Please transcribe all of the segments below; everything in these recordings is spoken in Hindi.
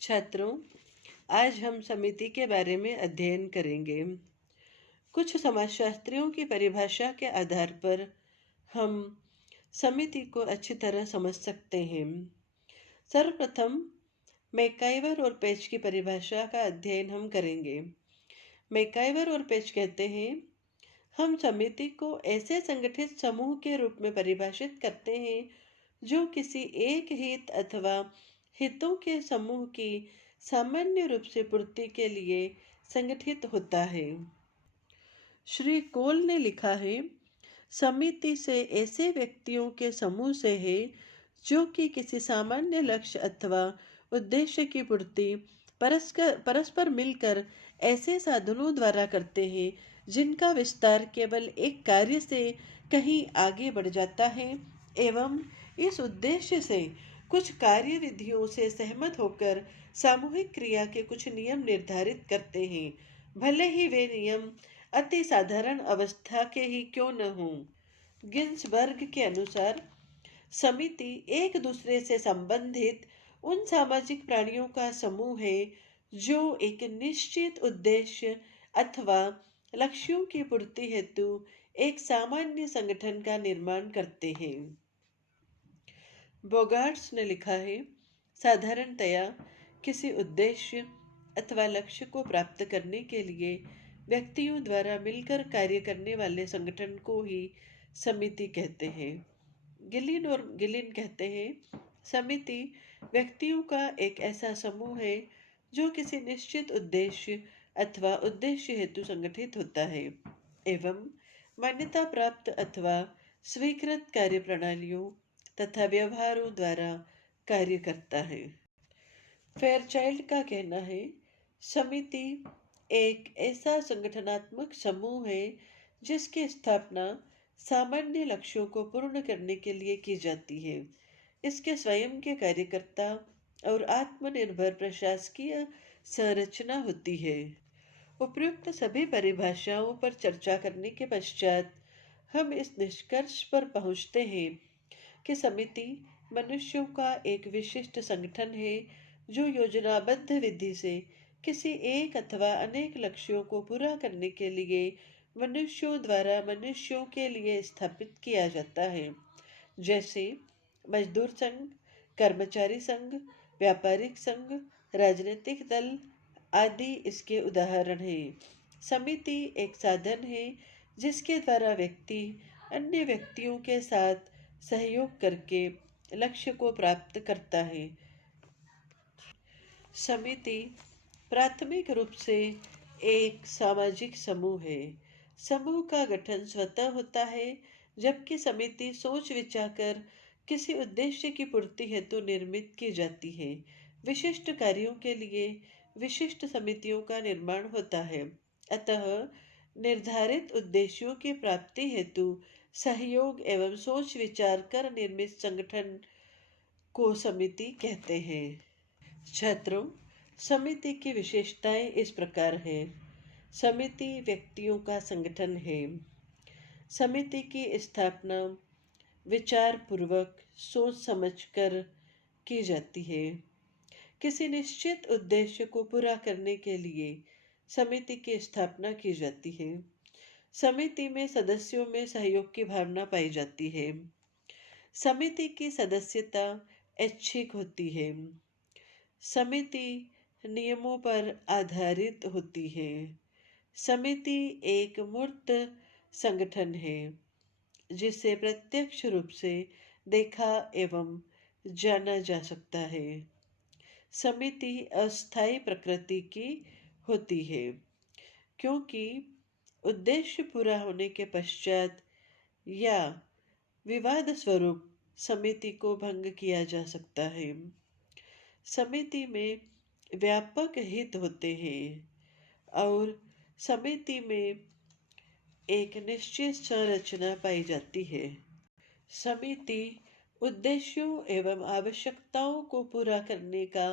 छात्रों, आज हम समिति के बारे में अध्ययन करेंगे। कुछ समाजशास्त्रियों की परिभाषा के आधार पर हम समिति को अच्छी तरह समझ सकते हैं। सर्वप्रथम मैकाइवर और पेज की परिभाषा का अध्ययन हम करेंगे। मैकाइवर और पेज कहते हैं, हम समिति को ऐसे संगठित समूह के रूप में परिभाषित करते हैं जो किसी एक हित अथवा हितों के समूह की सामान्य रूप से पूर्ति के लिए संगठित होता है। श्री कोल ने लिखा है, समिति से ऐसे व्यक्तियों के समूह से है जो कि किसी सामान्य लक्ष्य अथवा उद्देश्य की पूर्ति परस्पर मिलकर ऐसे साधनों द्वारा करते हैं जिनका विस्तार केवल एक कार्य से कहीं आगे बढ़ जाता है एवं इस उद्देश्य से कुछ कार्य विधियों से सहमत होकर सामूहिक क्रिया के कुछ नियम निर्धारित करते हैं, भले ही वे नियम अति साधारण अवस्था के ही क्यों न हों। गिन्सबर्ग के अनुसार समिति एक दूसरे से संबंधित उन सामाजिक प्राणियों का समूह है जो एक निश्चित उद्देश्य अथवा लक्ष्यों की पूर्ति हेतु एक सामान्य संगठन का निर्माण करते हैं। बोगार्ट्स ने लिखा है, साधारणतया किसी उद्देश्य अथवा लक्ष्य को प्राप्त करने के लिए व्यक्तियों द्वारा मिलकर कार्य करने वाले संगठन को ही समिति कहते हैं। गिलिन कहते हैं, समिति व्यक्तियों का एक ऐसा समूह है जो किसी निश्चित उद्देश्य अथवा उद्देश्य हेतु संगठित होता है एवं मान्यता प्राप्त अथवा स्वीकृत कार्य प्रणालियों तथा व्यवहारों द्वारा कार्य करता है। फेयरचाइल्ड का कहना है, समिति एक ऐसा संगठनात्मक समूह है जिसकी स्थापना सामान्य लक्ष्यों को पूर्ण करने के लिए की जाती है। इसके स्वयं के कार्यकर्ता और आत्मनिर्भर प्रशासकीय संरचना होती है। उपयुक्त सभी परिभाषाओं पर चर्चा करने के पश्चात हम इस निष्कर्ष पर पहुंचते हैं कि समिति मनुष्यों का एक विशिष्ट संगठन है जो योजनाबद्ध विधि से किसी एक अथवा अनेक लक्ष्यों को पूरा करने के लिए मनुष्यों द्वारा मनुष्यों के लिए स्थापित किया जाता है, जैसे मजदूर संघ, कर्मचारी संघ, व्यापारिक संघ, राजनीतिक दल आदि इसके उदाहरण हैं। समिति एक साधन है जिसके द्वारा व्यक्ति अन्य व्यक्तियों के साथ सहयोग करके लक्ष्य को प्राप्त करता है। समिति प्राथमिक रूप से एक सामाजिक समूह है। समूह का गठन स्वतः होता है, जबकि समिति सोच विचार कर किसी उद्देश्य की पूर्ति हेतु निर्मित की जाती है। विशिष्ट कार्यों के लिए विशिष्ट समितियों का निर्माण होता है। अतः निर्धारित उद्देश्यों की प्राप्ति हेतु सहयोग एवं सोच विचार कर निर्मित संगठन को समिति कहते हैं। छात्रों, समिति की विशेषताएं इस प्रकार हैं। समिति व्यक्तियों का संगठन है। समिति की स्थापना विचार पूर्वक सोच समझकर की जाती है। किसी निश्चित उद्देश्य को पूरा करने के लिए समिति की स्थापना की जाती है। समिति में सदस्यों में सहयोग की भावना पाई जाती है। समिति की सदस्यता ऐच्छिक होती है। समिति नियमों पर आधारित होती है। समिति एक मूर्त संगठन है जिसे प्रत्यक्ष रूप से देखा एवं जाना जा सकता है। समिति अस्थायी प्रकृति की होती है क्योंकि उद्देश्य पूरा होने के पश्चात या विवाद स्वरूप समिति को भंग किया जा सकता है। समिति में व्यापक हित होते हैं और समिति में एक निश्चित संरचना पाई जाती है। समिति उद्देश्यों एवं आवश्यकताओं को पूरा करने का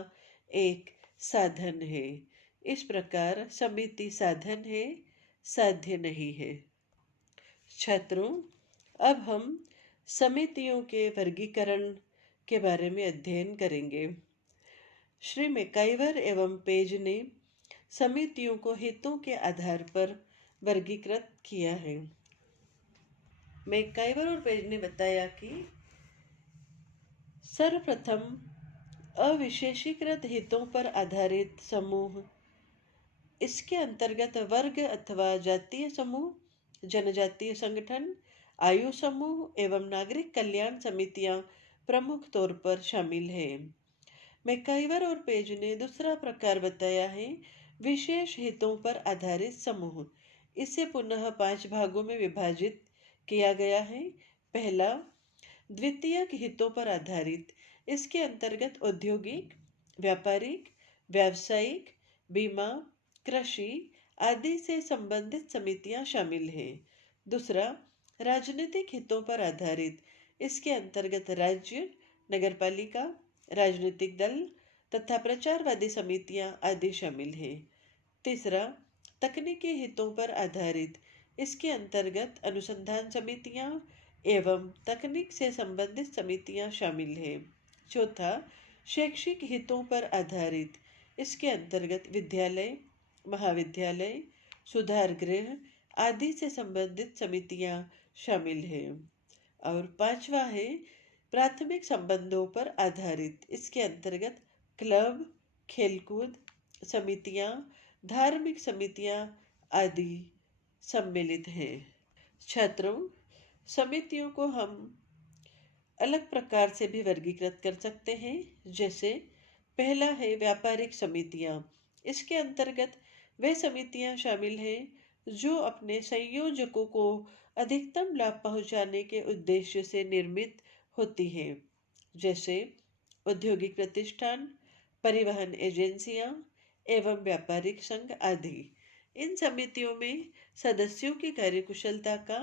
एक साधन है। इस प्रकार समिति साधन है, साध्य नहीं है। छात्रों, अब हम समितियों के वर्गीकरण के बारे में अध्ययन करेंगे। श्री मैकाइवर एवं पेज ने समितियों को हितों के आधार पर वर्गीकृत किया है। मैकाइवर और पेज ने बताया कि सर्वप्रथम अविशेषीकृत हितों पर आधारित समूह, इसके अंतर्गत वर्ग अथवा जातीय समूह, जनजातीय संगठन, आयु समूह एवं नागरिक कल्याण समितियां प्रमुख तौर पर शामिल है। मैकाइवर और पेज ने दूसरा प्रकार बताया है विशेष हितों पर आधारित समूह। इसे पुनः 5 भागों में विभाजित किया गया है। पहला, द्वितीयक हितों पर आधारित। इसके अंतर्गत औद्योगिक, व्यापारिक, व्यावसायिक, बीमा, कृषि आदि से संबंधित समितियां शामिल हैं। दूसरा, राजनीतिक हितों पर आधारित। इसके अंतर्गत राज्य, नगरपालिका, राजनीतिक दल तथा प्रचारवादी समितियां आदि शामिल हैं। तीसरा, तकनीकी हितों पर आधारित। इसके अंतर्गत अनुसंधान समितियां एवं तकनीक से संबंधित समितियां शामिल हैं। चौथा, शैक्षिक हितों पर आधारित। इसके अंतर्गत विद्यालय, महाविद्यालय, सुधार गृह आदि से संबंधित समितियां शामिल हैं। और पांचवा है प्राथमिक संबंधों पर आधारित। इसके अंतर्गत क्लब, खेलकूद समितियां, धार्मिक समितियां आदि सम्मिलित हैं। छात्रों, समितियों को हम अलग प्रकार से भी वर्गीकृत कर सकते हैं। जैसे पहला है व्यापारिक समितियां। इसके अंतर्गत वे समितियां शामिल हैं जो अपने संयोजकों को अधिकतम लाभ पहुंचाने के उद्देश्य से निर्मित होती हैं। जैसे औद्योगिक प्रतिष्ठान, परिवहन एजेंसियां एवं व्यापारिक संघ आदि। इन समितियों में सदस्यों की कार्यकुशलता का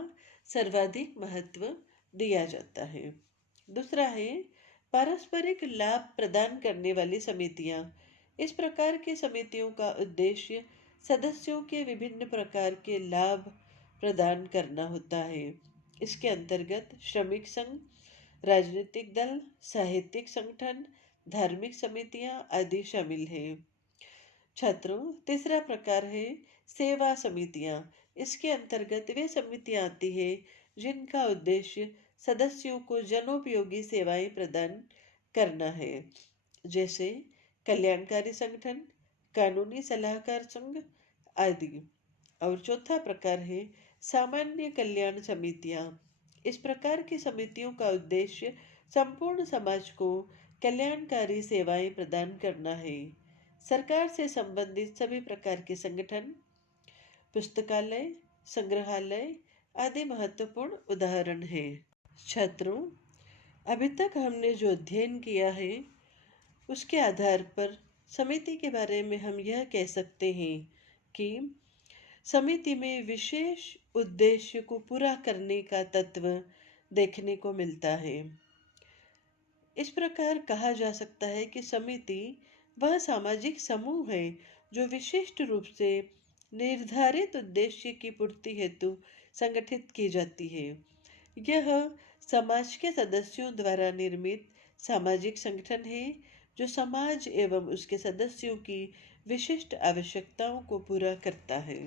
सर्वाधिक महत्व दिया जाता है। दूसरा है पारस्परिक लाभ प्रदान करने वाली समितियां। इस प्रकार की समितियों का उद्देश्य सदस्यों के विभिन्न प्रकार के लाभ प्रदान करना होता है। इसके अंतर्गत श्रमिक संघ, राजनीतिक दल, साहित्यिक संगठन, धार्मिक समितियां आदि शामिल हैं। छात्रों, तीसरा प्रकार है सेवा समितियां। इसके अंतर्गत वे समितियां आती है जिनका उद्देश्य सदस्यों को जनोपयोगी सेवाएं प्रदान करना है। जैसे कल्याणकारी संगठन, कानूनी सलाहकार संघ आदि। और चौथा प्रकार है सामान्य कल्याण समितियां। इस प्रकार की समितियों का उद्देश्य संपूर्ण समाज को कल्याणकारी सेवाएं प्रदान करना है। सरकार से संबंधित सभी प्रकार के संगठन, पुस्तकालय, संग्रहालय आदि महत्वपूर्ण उदाहरण हैं। छात्रों, अभी तक हमने जो अध्ययन किया है उसके आधार पर समिति के बारे में हम यह कह सकते हैं कि समिति में विशेष उद्देश्य को पूरा करने का तत्व देखने को मिलता है। इस प्रकार कहा जा सकता है कि समिति वह सामाजिक समूह है जो विशिष्ट रूप से निर्धारित उद्देश्य की पूर्ति हेतु संगठित की जाती है। यह समाज के सदस्यों द्वारा निर्मित सामाजिक संगठन है जो समाज एवं उसके सदस्यों की विशिष्ट आवश्यकताओं को पूरा करता है।